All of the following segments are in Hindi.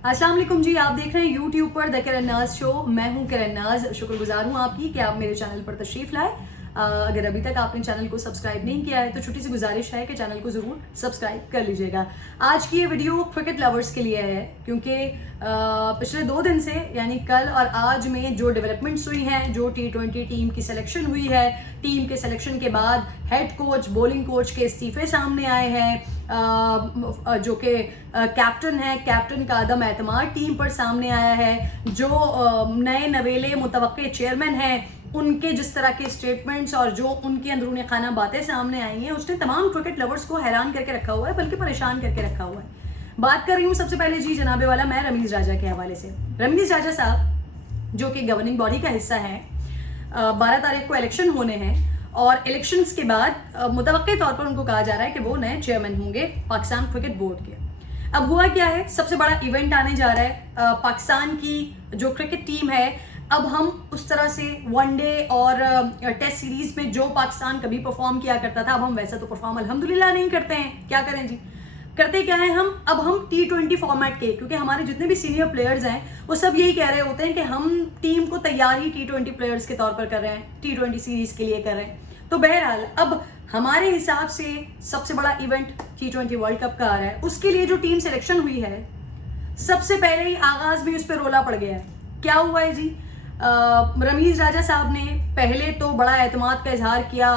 अस्सलाम वालेकुम जी, आप देख रहे हैं YouTube पर द किरण नाज शो। मैं हूं किरण नाज। शुक्रगुजार हूं आपकी कि आप मेरे चैनल पर तशरीफ लाए। अगर अभी तक आपने चैनल को सब्सक्राइब नहीं किया है तो छोटी सी गुजारिश है कि चैनल को ज़रूर सब्सक्राइब कर लीजिएगा। आज की ये वीडियो क्रिकेट लवर्स के लिए है क्योंकि पिछले 2 दिन से यानी कल और आज में जो डेवलपमेंट्स हुई हैं, जो T20 टीम की सिलेक्शन हुई है, टीम के सिलेक्शन के बाद हेड कोच, बॉलिंग कोच के इस्तीफे सामने आए हैं, जो कि कैप्टन है, कैप्टन का अदम एतमाद टीम पर सामने आया है, जो नए नवेले मुतवक्के चेयरमैन हैं उनके जिस तरह के स्टेटमेंट्स और जो उनकी अंदरूनी खाना बातें सामने आई हैं उसने तमाम क्रिकेट लवर्स को हैरान करके रखा हुआ है, बल्कि परेशान करके रखा हुआ है। बात कर रही हूँ सबसे पहले जी जनाबे वाला मैं रमीज राजा के हवाले से। रमीज राजा साहब जो कि गवर्निंग बॉडी का हिस्सा है, 12 तारीख को इलेक्शन होने हैं और इलेक्शंस के बाद मुतवक्के तौर पर उनको कहा जा रहा है कि वो नए चेयरमैन होंगे पाकिस्तान क्रिकेट बोर्ड के। अब हुआ क्या है, सबसे बड़ा इवेंट आने जा रहा है। पाकिस्तान की जो क्रिकेट टीम है, अब हम उस तरह से वनडे और टेस्ट सीरीज में जो पाकिस्तान कभी परफॉर्म किया करता था, अब हम वैसा तो परफॉर्म अल्हम्दुलिल्लाह नहीं करते हैं। क्या करें जी, करते क्या है हम, अब हम T20 फॉर्मेट के, क्योंकि हमारे जितने भी सीनियर प्लेयर्स हैं वो सब यही कह रहे होते हैं कि हम टीम को तैयार ही T20 प्लेयर्स के तौर पर कर रहे हैं, T20 सीरीज के लिए कर रहे हैं। तो बहरहाल अब हमारे हिसाब से सबसे बड़ा इवेंट T20 वर्ल्ड कप का आ रहा है। उसके लिए जो टीम सिलेक्शन हुई है, सबसे पहले ही आगाज में उस पर रोला पड़ गया है। क्या हुआ है जी, रमीज राजा साहब ने पहले तो बड़ा एतमाद का इजहार किया,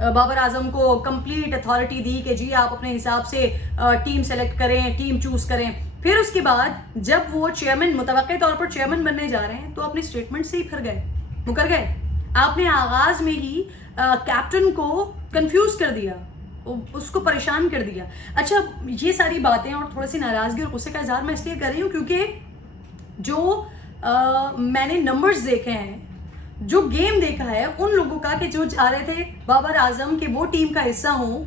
बाबर आजम को कंप्लीट अथॉरिटी दी कि जी आप अपने हिसाब से टीम सेलेक्ट करें, टीम चूज करें। फिर उसके बाद जब वो चेयरमैन, मुतवक्के तौर पर चेयरमैन बनने जा रहे हैं, तो अपने स्टेटमेंट से ही फिर गए, मुकर गए। आपने आगाज में ही कैप्टन को कंफ्यूज कर दिया, उसको परेशान कर दिया। अच्छा, ये सारी बातें और थोड़ी सी नाराजगी और गुस्से का इजहार मैं इसलिए कर रही हूँ क्योंकि जो मैंने नंबर्स देखे हैं, जो गेम देखा है उन लोगों का कि जो जा रहे थे बाबर आजम के वो टीम का हिस्सा हो,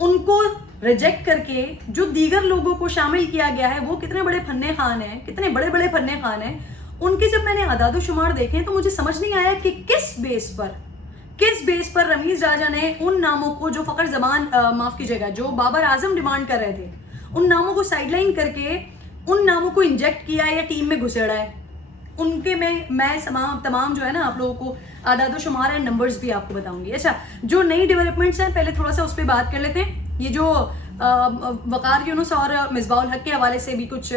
उनको रिजेक्ट करके जो दीगर लोगों को शामिल किया गया है, वो कितने बड़े फन्ने खान हैं, कितने बड़े बड़े फन्ने खान हैं। उनके जब मैंने आदाद शुमार देखे तो मुझे समझ नहीं आया कि किस बेस पर रमीज राजा ने उन नामों को, जो फखर जमान, माफ कीजिएगा, जो बाबर आजम डिमांड कर रहे थे, उन नामों को साइडलाइन करके उन नामों को इंजेक्ट किया या टीम में घुसेड़ा है। उनके में मैं तमाम जो है ना, आप लोगों को आदाद शुमार है, नंबर्स भी आपको बताऊंगी। अच्छा, जो नई डेवलपमेंट्स हैं पहले थोड़ा सा उस पर बात कर लेते हैं। ये जो वकार यूनुस और मिसबाउल हक के हवाले से भी कुछ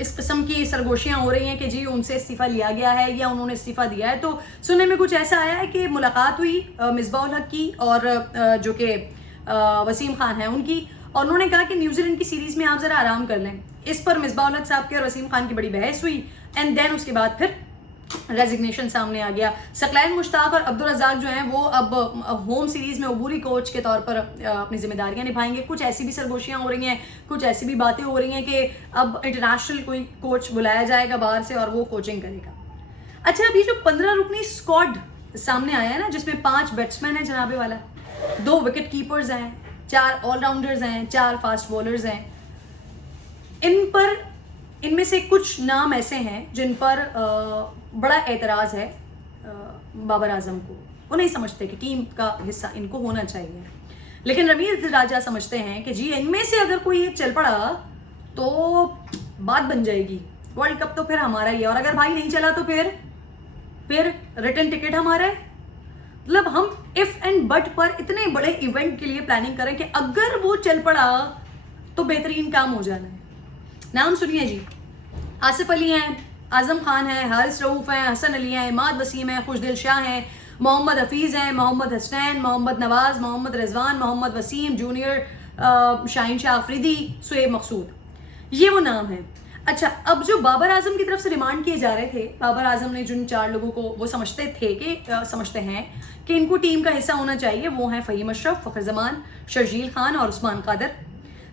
इस किस्म की सरगोशियां हो रही हैं कि जी उनसे इस्तीफा लिया गया है या उन्होंने इस्तीफा दिया है। तो सुनने में कुछ ऐसा आया है कि मुलाकात हुई मिसबाउल हक की और जो कि वसीम खान है उनकी, और उन्होंने कहा कि न्यूजीलैंड की सीरीज में आप जरा आराम कर लें। इस पर मिसबाउल हक साहब के और वसीम खान की बड़ी बहस हुई एंड देन उसके बाद फिर रेजिग्नेशन सामने आ गया। सकलैन मुश्ताक और अब्दुल रज़ाक जो हैं वो अब होम सीरीज में अबूरी कोच के तौर पर अपनी जिम्मेदारियां निभाएंगे। कुछ ऐसी भी सरगोशियां हो रही हैं, कुछ ऐसी भी बातें हो रही हैं कि अब इंटरनेशनल कोई कोच बुलाया जाएगा बाहर से और वो कोचिंग करेगा। अच्छा, अभी जो 15 रुकनी स्क्वाड सामने आया है ना, जिसमें 5 बैट्समैन है जनाबे वाला, 2 विकेट कीपर्स हैं, 4 ऑलराउंडर्स हैं, 4 फास्ट बॉलर्स हैं, इनमें से कुछ नाम ऐसे हैं जिन पर बड़ा एतराज है बाबर आजम को। वो नहीं समझते कि टीम का हिस्सा इनको होना चाहिए, लेकिन रमीज राजा समझते हैं कि जी इनमें से अगर कोई एक चल पड़ा तो बात बन जाएगी, वर्ल्ड कप तो फिर हमारा ही है, और अगर भाई नहीं चला तो फिर रिटर्न टिकट हमारा है। मतलब हम इफ एंड बट पर इतने बड़े इवेंट के लिए प्लानिंग करें कि अगर वो चल पड़ा तो बेहतरीन काम हो जाना है। नाम सुनिए जी, आसिफ अली हैं, आजम खान है, हारिस रऊफ हैं, हसन अली हैं, इमाद वसीम हैं, खुशदिल शाह हैं, मोहम्मद हफीज़ हैं, मोहम्मद हसनैन, मोहम्मद नवाज, मोहम्मद रिजवान, मोहम्मद वसीम जूनियर, शाहीन शाह अफरीदी, सुएब मकसूद, ये वो नाम हैं। अच्छा, अब जो बाबर आजम की तरफ से डिमांड किए जा रहे थे, बाबर आजम ने जिन 4 लोगों को वो समझते हैं कि इनको टीम का हिस्सा होना चाहिए, वो हैं फ़हीम अशरफ, फ़खर जमान, शर्जील खान और उस्मान कादर।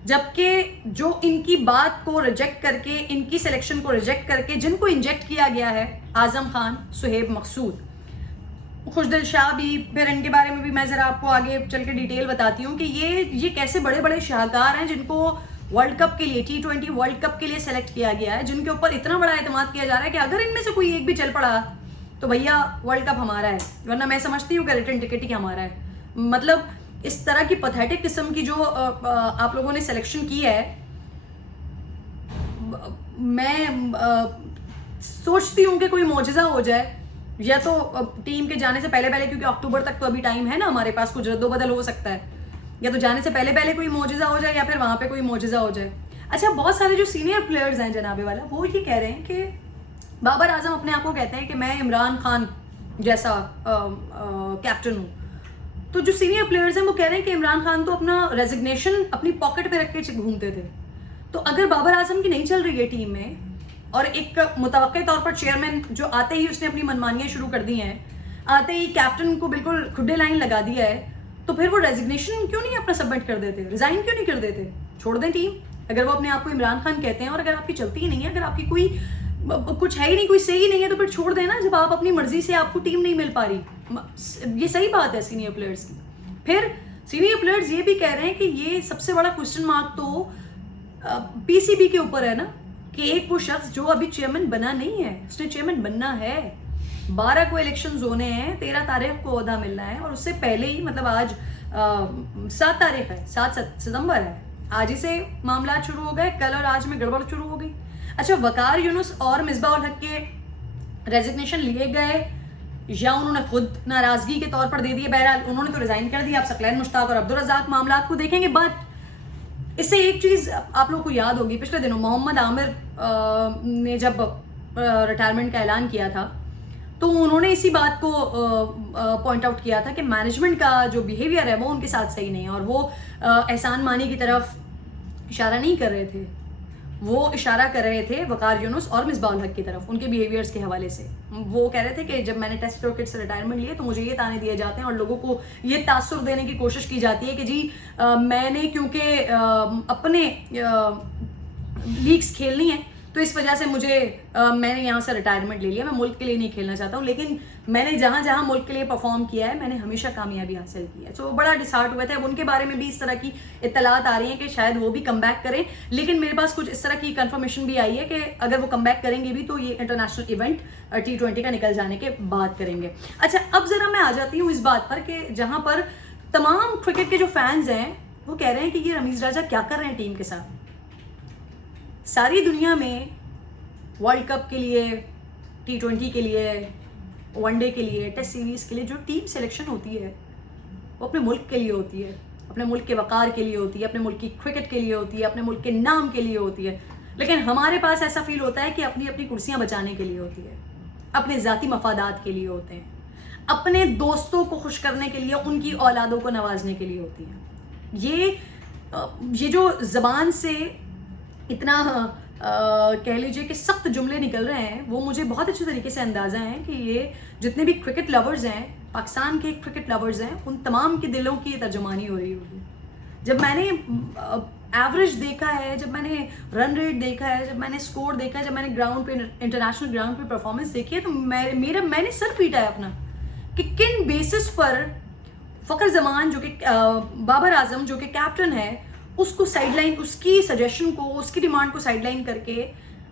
जबकि जो इनकी बात को रिजेक्ट करके, इनकी सिलेक्शन को रिजेक्ट करके जिनको इंजेक्ट किया गया है, आजम खान, सुहेब मकसूद, खुशदिल शाह भी, फिर इनके बारे में भी मैं ज़रा आपको आगे चल के डिटेल बताती हूँ कि ये कैसे बड़े बड़े शाहकार हैं जिनको वर्ल्ड कप के लिए, T20 वर्ल्ड कप के लिए सेलेक्ट किया गया है, जिनके ऊपर इतना बड़ा एतमाद किया जा रहा है कि अगर इनमें से कोई एक भी चल पड़ा तो भैया वर्ल्ड कप हमारा है, वरना मैं समझती हूँ कि रिटर्न टिकट ही हमारा है। मतलब इस तरह की पथेटिक किस्म की जो आप लोगों ने सिलेक्शन की है, मैं सोचती हूँ कि कोई मौजज़ा हो जाए, या तो टीम के जाने से पहले पहले, क्योंकि अक्टूबर तक तो अभी टाइम है ना हमारे पास, कुछ रद्दोबदल हो सकता है, या तो जाने से पहले पहले कोई मौजज़ा हो जाए या फिर वहाँ पे कोई मौजज़ा हो जाए। अच्छा, बहुत सारे जो सीनियर प्लेयर्स हैं जनाबे वाला, वो ये कह रहे हैं कि बाबर आजम अपने आप को कहते हैं कि मैं इमरान खान जैसा कैप्टन हूँ। तो जो सीनियर प्लेयर्स हैं वो कह रहे हैं कि इमरान खान तो अपना रेजिग्नेशन अपनी पॉकेट पे रख के घूमते थे। तो अगर बाबर आजम की नहीं चल रही है टीम में, और एक मुतवक्के तौर पर चेयरमैन जो आते ही उसने अपनी मनमानियाँ शुरू कर दी हैं, आते ही कैप्टन को बिल्कुल खुड्डे लाइन लगा दिया है, तो फिर वो रेजिग्नेशन क्यों नहीं अपना सबमिट कर देते, रिजाइन क्यों नहीं कर देते, छोड़ दें टीम। अगर वो अपने आप को इमरान खान कहते हैं और अगर आपकी चलती ही नहीं है, अगर आपकी कोई कुछ है ही नहीं, कोई सही नहीं है, तो फिर छोड़ देना। जब आप अपनी मर्जी से आपको टीम नहीं मिल पा रही, ये सही बात है सीनियर प्लेयर्स की। फिर सीनियर प्लेयर्स ये भी कह रहे हैं कि ये सबसे बड़ा क्वेश्चन मार्क तो पीसीबी के ऊपर है ना, कि एक वो शख्स जो अभी चेयरमैन बना नहीं है, उसने चेयरमैन बनना है। 12 को इलेक्शंस होने हैं, 13 तारीख को ओहदा मिलना है, और उससे पहले ही, मतलब आज 7 तारीख है, 7 सितंबर है, आज ही से मामला शुरू हो गए, कल और आज में गड़बड़ शुरू हो गई। अच्छा, वकार यूनुस और मिसबा उल हक के रेजिग्नेशन लिए गए या उन्होंने खुद नाराजगी के तौर पर दे दिए, बहरहाल उन्होंने तो रिजाइन कर दिया। आप सकलैन मुश्ताक और अब्दुल रज़ाक मामला को देखेंगे। बट इससे एक चीज़ आप लोगों को याद होगी, पिछले दिनों मोहम्मद आमिर ने जब रिटायरमेंट का ऐलान किया था, तो उन्होंने इसी बात को पॉइंट आउट किया था कि मैनेजमेंट का जो बिहेवियर है वो उनके साथ सही नहीं है, और वो एहसान मानी की तरफ इशारा नहीं कर रहे थे, वो इशारा कर रहे थे वकार यूनुस और मिसबा उल हक की तरफ, उनके बिहेवियर्स के हवाले से। वो कह रहे थे कि जब मैंने टेस्ट क्रिकेट से रिटायरमेंट लिया तो मुझे ये ताने दिए जाते हैं और लोगों को ये तासुर देने की कोशिश की जाती है कि जी मैंने क्योंकि अपने लीग्स खेलनी है तो इस वजह से मुझे मैंने यहाँ से रिटायरमेंट ले लिया, मैं मुल्क के लिए नहीं खेलना चाहता हूँ। लेकिन मैंने जहाँ जहाँ मुल्क के लिए परफॉर्म किया है, मैंने हमेशा कामयाबी हासिल की है। सो बड़ा डिसहार्ट हुए थे। अब उनके बारे में भी इस तरह की इत्तलात आ रही हैं कि शायद वो भी कम बैक करें, लेकिन मेरे पास कुछ इस तरह की कंफर्मेशन भी आई है कि अगर वो कम बैक करेंगे भी तो ये इंटरनेशनल इवेंट T20 का निकल जाने के बाद करेंगे। अच्छा, अब ज़रा मैं आ जाती हूँ इस बात पर कि जहाँ पर तमाम क्रिकेट के जो फैंस हैं वो कह रहे हैं कि ये रमीज़ राजा क्या कर रहे हैं टीम के साथ। सारी दुनिया में वर्ल्ड कप के लिए, T20 के लिए, वनडे के लिए, टेस्ट सीरीज़ के लिए जो टीम सिलेक्शन होती है वो अपने मुल्क के लिए होती है, अपने मुल्क के वक़ार के लिए होती है, अपने मुल्क की क्रिकेट के लिए होती है, अपने मुल्क के नाम के लिए होती है। लेकिन हमारे पास ऐसा फील होता है कि अपनी अपनी कुर्सियाँ बचाने के लिए होती है, अपने ज़ाती मफादात के लिए होते हैं, अपने दोस्तों को खुश करने के लिए, उनकी औलादों को नवाजने के लिए होती हैं। ये जो ज़बान से इतना कह लीजिए कि सख्त जुमले निकल रहे हैं, वो मुझे बहुत अच्छे तरीके से अंदाज़ा है कि ये जितने भी क्रिकेट लवर्स हैं, पाकिस्तान के क्रिकेट लवर्स हैं, उन तमाम के दिलों की तर्जुमानी हो रही होगी। जब मैंने एवरेज देखा है, जब मैंने रन रेट देखा है, जब मैंने स्कोर देखा है, जब मैंने ग्राउंड पे, इंटरनेशनल ग्राउंड पे परफॉर्मेंस देखी है, तो मैंने सर पीटा है अपना कि किन बेसिस पर फ़खर जमान जो कि बाबर आजम जो कि कैप्टन है, उसको साइडलाइन, उसकी सजेशन को, उसकी डिमांड को साइडलाइन करके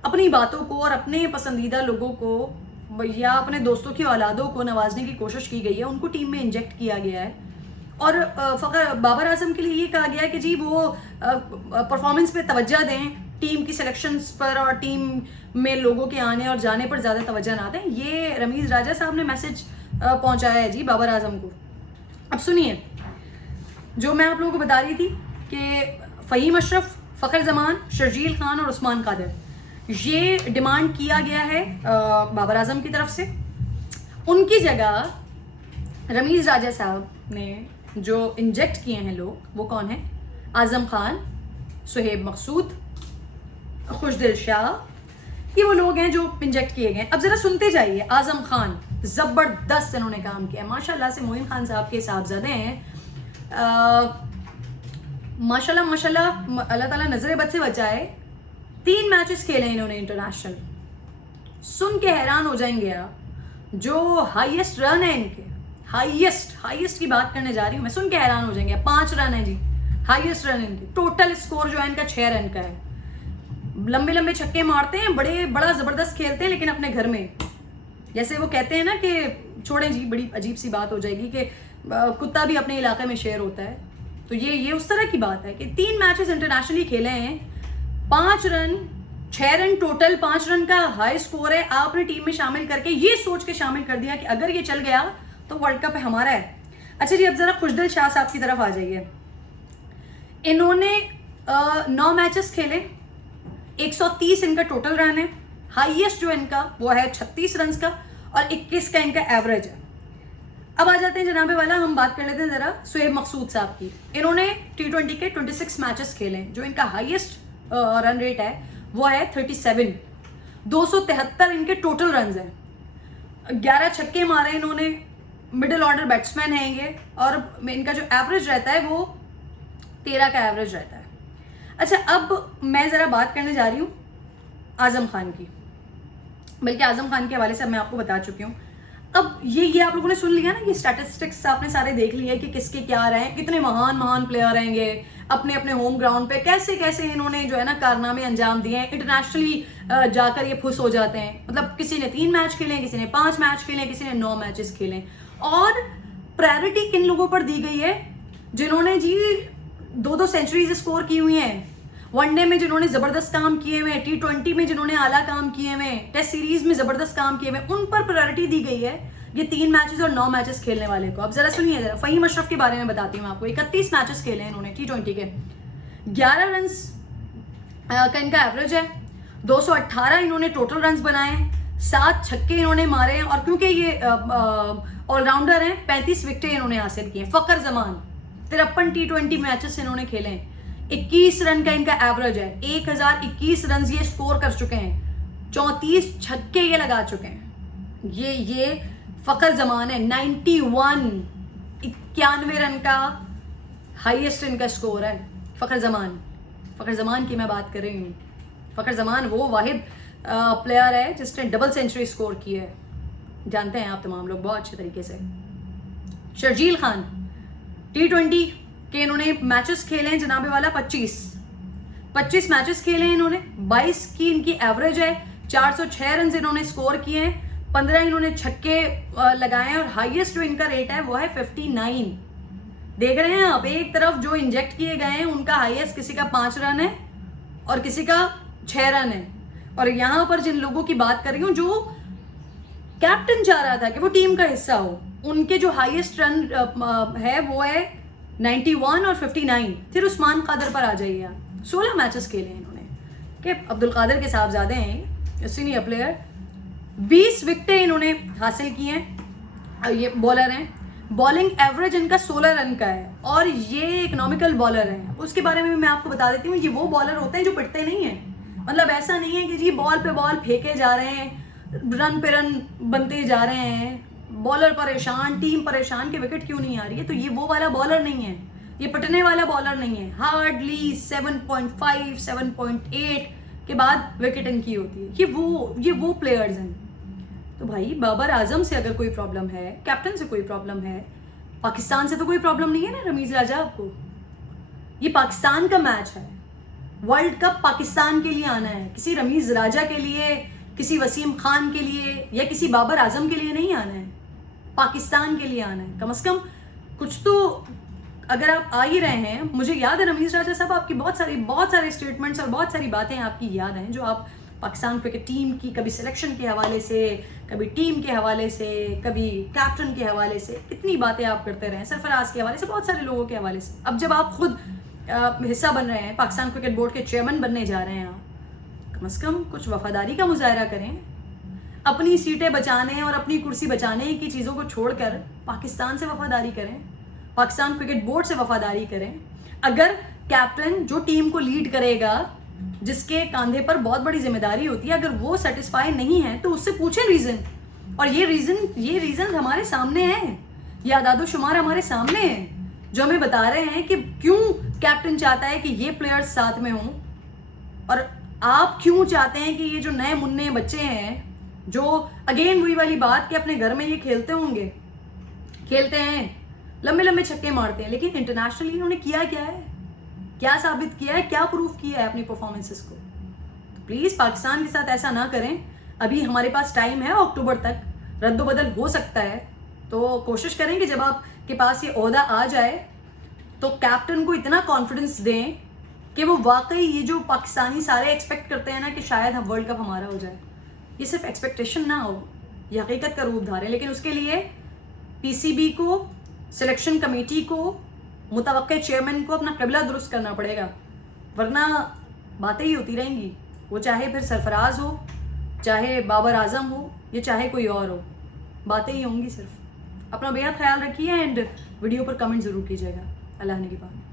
अपनी बातों को और अपने पसंदीदा लोगों को या अपने दोस्तों की औलादों को नवाजने की कोशिश की गई है, उनको टीम में इंजेक्ट किया गया है। और फ़खर बाबर आजम के लिए ये कहा गया है कि जी वो परफॉर्मेंस पे तवज्जो दें, टीम की सिलेक्शंस पर और टीम में लोगों के आने और जाने पर ज़्यादा तवज्जो ना दें। ये रमीज़ राजा साहब ने मैसेज पहुँचाया है जी बाबर आजम को। अब सुनिए, जो मैं आप लोगों को बता रही थी कि फ़हीम अशरफ, फ़खर जमान, शर्जील खान और उस्मान कादिर, ये डिमांड किया गया है बाबर आजम की तरफ से। उनकी जगह रमीज़ राजा साहब ने जो इंजेक्ट किए हैं लोग, वो कौन है? आज़म खान, सुहेब मकसूद, खुशदिल शाह, ये वो लोग हैं जो इंजेक्ट किए गए। अब ज़रा सुनते जाइए। आज़म खान, ज़बरदस्त इन्होंने काम किया माशाल्लाह से। मोइन खान साहब के साहबजादे हैं, माशाल्लाह माशाल्लाह, अल्लाह ताला नजर बद से बचाए। 3 मैचेस खेले इन्होंने इंटरनेशनल। सुन के हैरान हो जाएंगे आप, जो हाईएस्ट रन है इनके, हाईएस्ट की बात करने जा रही हूँ मैं, सुन के हैरान हो जाएंगे। 5 रन है जी हाईएस्ट रन इनके। टोटल स्कोर जो है इनका 6 रन का है। लंबे लंबे छक्के मारते हैं, बड़ा ज़बरदस्त खेलते हैं, लेकिन अपने घर में, जैसे वो कहते हैं ना कि छोड़ें जी, बड़ी अजीब सी बात हो जाएगी कि कुत्ता भी अपने इलाके में शेर होता है। तो ये उस तरह की बात है कि 3 मैचेस इंटरनेशनली खेले हैं, 5 रन 6 रन टोटल, 5 रन का हाई स्कोर है, आपने टीम में शामिल करके ये सोच के शामिल कर दिया कि अगर ये चल गया तो वर्ल्ड कप हमारा है। अच्छा जी, अब जरा खुशदिल शाह साहब की तरफ आ जाइए। इन्होंने 9 मैचेस खेले, 130 इनका टोटल रन है, हाईएस्ट जो इनका वो है 36 रन का और 21 का इनका एवरेज है। अब आ जाते हैं जनाबे वाला, हम बात कर लेते हैं जरा शुएब मकसूद साहब की। इन्होंने T20 के 26 मैचेस खेले, जो इनका हाईएस्ट रन रेट है वो है 37, 273 इनके टोटल रन है, 11 छक्के मारे इन्होंने, मिडिल ऑर्डर बैट्समैन है ये, और इनका जो एवरेज रहता है वो 13 का एवरेज रहता है। अच्छा, अब मैं ज़रा बात करने जा रही हूँ आज़म खान की, बल्कि आज़म खान के हवाले से मैं आपको बता चुकी हूँ। अब ये आप लोगों ने सुन लिया ना, ये स्टैटिस्टिक्स आपने सारे देख लिए कि किसके क्या रहे, कितने महान महान प्लेयर रहेंगे अपने अपने होम ग्राउंड पे, कैसे कैसे इन्होंने जो है ना कारनामे अंजाम दिए हैं। इंटरनेशनली जाकर ये खुश हो जाते हैं, मतलब किसी ने 3 मैच खेले, किसी ने 5 मैच खेले, किसी ने 9 मैचेस खेले। और प्रायोरिटी किन लोगों पर दी गई है? जिन्होंने जी 2-2 सेंचुरीज स्कोर की हुई हैं, वनडे में जिन्होंने जबरदस्त काम किए हुए, T20 में जिन्होंने आला काम किए हुए, टेस्ट सीरीज में जबरदस्त काम किए हुए, उन पर प्रायोरिटी दी गई है ये 3 मैचेस और 9 मैचेस खेलने वाले को। अब जरा सुनिए, जरा फहीम अशरफ के बारे में बताती हूँ आपको। 31 मैचेस खेले हैं इन्होंने T20 के, 11 रन का इनका एवरेज है, 218 इन्होंने टोटल रन बनाए, 7 छक्के इन्होंने मारे हैं, और क्योंकि ये ऑलराउंडर हैं 35 विकेटें इन्होंने हासिल की हैं। फकर जमान 53 T20 मैचेस इन्होंने खेले हैं, 21 रन का इनका एवरेज है, 1021 रन ये स्कोर कर चुके हैं, 34 छक्के ये लगा चुके हैं। ये फकर जमान है। 91 रन का हाईएस्ट इनका स्कोर है। फकर जमान की मैं बात कर रही हूँ। फकर जमान वो वाहिद प्लेयर है जिसने डबल सेंचुरी स्कोर की है, जानते हैं आप तमाम लोग बहुत अच्छे तरीके से। शर्जील खान T20 के इन्होंने मैचेस खेले हैं जनाबे वाला 25 मैचेस खेले हैं इन्होंने, 22 की इनकी एवरेज है, 406 रन इन्होंने स्कोर किए हैं, 15 इन्होंने छक्के लगाए हैं, और हाईएस्ट जो इनका रेट है वो है 59। देख रहे हैं आप, एक तरफ जो इंजेक्ट किए गए हैं उनका हाईएस्ट किसी का 5 रन है और किसी का 6 रन है। और यहाँ पर जिन लोगों की बात कर रही हूँ जो कैप्टन चाह रहा था कि वो टीम का हिस्सा हो, उनके जो हाईएस्ट रन है वो है 91 और 59। फिर उस्मान कादर पर आ जाइए आप, 16 मैचेस खेले इन्होंने, कि अब्दुल कादिर के साहबजादे हैं, सीनियर प्लेयर, 20 विकेटें इन्होंने हासिल की हैं। ये बॉलर हैं, बॉलिंग एवरेज इनका 16 रन का है, और ये इकोनॉमिकल बॉलर हैं। उसके बारे में भी मैं आपको बता देती हूँ, ये वो बॉलर होते हैं जो पिटते नहीं हैं। मतलब ऐसा नहीं है कि जी बॉल पे बॉल फेंके जा रहे हैं, रन पे रन बनते जा रहे हैं, बॉलर परेशान, टीम परेशान कि विकेट क्यों नहीं आ रही है। तो ये वो वाला बॉलर नहीं है, ये पिटने वाला बॉलर नहीं है। हार्डली 7.5 7.8 के बाद विकेट इनकी होती है। ये वो प्लेयर्स हैं। तो भाई बाबर आजम से अगर कोई प्रॉब्लम है, कैप्टन से कोई प्रॉब्लम है, पाकिस्तान से तो कोई प्रॉब्लम नहीं है ना रमीज राजा आपको। ये पाकिस्तान का मैच है, वर्ल्ड कप पाकिस्तान के लिए आना है, किसी रमीज राजा के लिए, किसी वसीम खान के लिए या किसी बाबर आजम के लिए नहीं आना है, पाकिस्तान के लिए आना है। कम से कम कुछ तो अगर आप आ ही रहे हैं। मुझे याद है रमीज राजा साहब, आपकी बहुत सारे स्टेटमेंट्स और बहुत सारी बातें आपकी याद हैं जो आप पाकिस्तान क्रिकेट टीम की, कभी सिलेक्शन के हवाले से, कभी टीम के हवाले से, कभी कैप्टन के हवाले से, कितनी बातें आप करते रहे, सरफराज के हवाले से, बहुत सारे लोगों के हवाले से। अब जब आप खुद हिस्सा बन रहे हैं, पाकिस्तान क्रिकेट बोर्ड के चेयरमैन बनने जा रहे हैं, आप कम से कम कुछ वफादारी का मुजाहरा करें। अपनी सीटें बचाने और अपनी कुर्सी बचाने की चीज़ों को छोड़कर पाकिस्तान से वफादारी करें, पाकिस्तान क्रिकेट बोर्ड से वफादारी करें। अगर कैप्टन जो टीम को लीड करेगा, जिसके कंधे पर बहुत बड़ी जिम्मेदारी होती है, अगर वो सेटिस्फाई नहीं है तो उससे पूछें रीज़न। और ये रीज़न हमारे सामने है, ये आदादोशुमार हमारे सामने है जो हमें बता रहे हैं कि क्यों कैप्टन चाहता है कि ये प्लेयर्स साथ में हों, और आप क्यों चाहते हैं कि ये जो नए मुन्ने बच्चे हैं, जो अगेन वही वाली बात कि अपने घर में ये खेलते हैं, लंबे लंबे छक्के मारते हैं, लेकिन इंटरनेशनली इन्होंने किया क्या है, क्या साबित किया है, क्या प्रूफ किया है अपनी परफॉर्मेंसेस को। तो प्लीज़ पाकिस्तान के साथ ऐसा ना करें। अभी हमारे पास टाइम है, अक्टूबर तक रद्दोबदल हो सकता है, तो कोशिश करें कि जब आपके पास ये ओहदा आ जाए तो कैप्टन को इतना कॉन्फिडेंस दें कि वो वाकई ये जो पाकिस्तानी सारे एक्सपेक्ट करते हैं ना कि शायद हम वर्ल्ड कप हमारा हो जाए, ये सिर्फ एक्सपेक्टेशन ना हो, ये हकीकत का रूप धारे। लेकिन उसके लिए पीसीबी को, सिलेक्शन कमेटी को, मुतवक्के चेयरमैन को अपना क़िबला दुरुस्त करना पड़ेगा, वरना बातें ही होती रहेंगी। वो चाहे फिर सरफराज हो, चाहे बाबर आजम हो, या चाहे कोई और हो, बातें ही होंगी सिर्फ। अपना बेहद ख्याल रखिए एंड वीडियो पर कमेंट ज़रूर कीजिएगा। अल्लाह ने की बात।